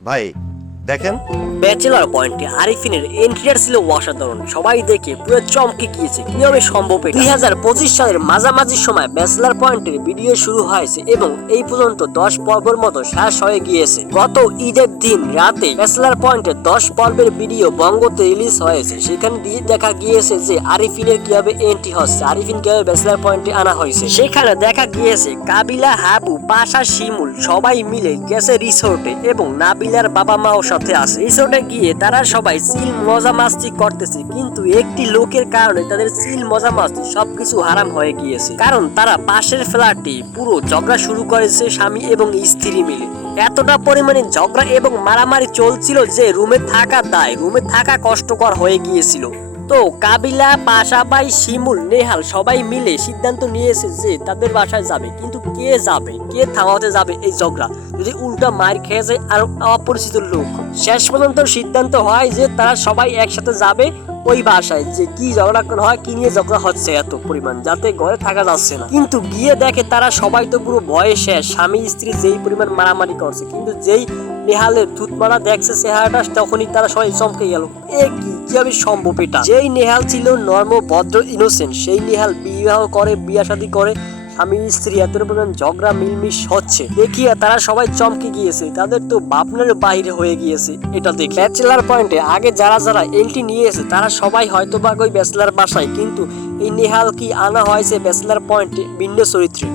ভাই দেখেন। ব্যাচেলর পয়েন্টে আরিফিনের এন্ট্রিটা ছিল অসাধারণ। সবাই দেখে পুরো চমকে গিয়েছে, কিভাবে সম্ভব এটা। 2025 সালের মাঝামাঝি সময় ব্যাচেলর পয়েন্টের ভিডিও শুরু হয়েছে এবং এই পর্যন্ত 10 পর্বের মতো শেষ হয়ে গিয়েছে। গত ঈদের দিন রাতে ব্যাচেলর পয়েন্টের 10 পর্বের ভিডিও বঙ্গতে রিলিজ হয়েছে। সেখানে দিয়ে দেখা গিয়েছে যে আরিফিনের কিভাবে এন্ট্রি হচ্ছে, আরিফিন কিভাবে ব্যাচেলর পয়েন্টে আনা হয়েছে। সেখানে দেখা গিয়েছে কাবিলা, হাবু, পাশা, শিমুল সবাই মিলে গেছে রিসোর্টে এবং নাবিলার বাবা মাও সাথে আছে। রিসোর্টে গিয়ে তারা সবাই চিল মজা মাস্তি করতেছে, কিন্তু একটি লোকের কারণে তাদের চিল মজা মাস্তি সবকিছু হারাম হয়ে গিয়েছে। কারণ তারা পাশের ফ্ল্যাটে পুরো ঝগড়া শুরু করেছে স্বামী এবং স্ত্রী মিলে। এতটা পরিমাণে ঝগড়া এবং মারামারি চলছিল যে রুমে থাকা দায়, রুমে থাকা কষ্টকর হয়ে গিয়েছিল। তো কাবিলা, পাশাপাই, শিমুল, নেহাল সবাই মিলে সিদ্ধান্ত নিয়েছে যে তাদের বাসায় যাবে, কিন্তু কে যাবে, কে থামাতে যাবে এই ঝগড়া যদি উল্টা মার খেয়ে যায় আর অপরিচিত লোক। শেষ পর্যন্ত সিদ্ধান্ত হয় যে তারা সবাই একসাথে যাবে ওই বাসায়, যে কি ঝগড়া হয়, কি নিয়ে ঝগড়া হচ্ছে এত পরিমাণ, যাতে ঘরে থাকা যাচ্ছে না। কিন্তু গিয়ে দেখে তারা সবাই তো পুরো ভয়ে শেষ, স্বামী স্ত্রী যেই পরিমাণ মারামারি করছে। কিন্তু যেই নেহালের ধুতমারা দেখছে চেহারাটা, তখনই তারা সবাই চমকে গেল, এ কি, কিভাবে সম্ভব এটা। যেই নেহাল ছিল নর্ম, ভদ্র, ইনোসেন্ট, সেই নেহাল বিবাহ করে, বিয়া শাদী করে, স্বামী স্ত্রী এত পরিমাণ ঝগড়া মিলমিশ হচ্ছে দেখিয়া তারা সবাই চমকে গিয়েছে। তাদের তো ভাবনার বাইরে হয়ে গিয়েছে এটা দেখে। ব্যাচেলার পয়েন্টে আগে যারা যারা এন্ট্রি নিয়েছে তারা সবাই হয়তো বা ওই ব্যাচেলার বাসায়, কিন্তু এই নেহাল কি আনা হয়েছে ব্যাচেলার পয়েন্টে ভিন্ন চরিত্রে।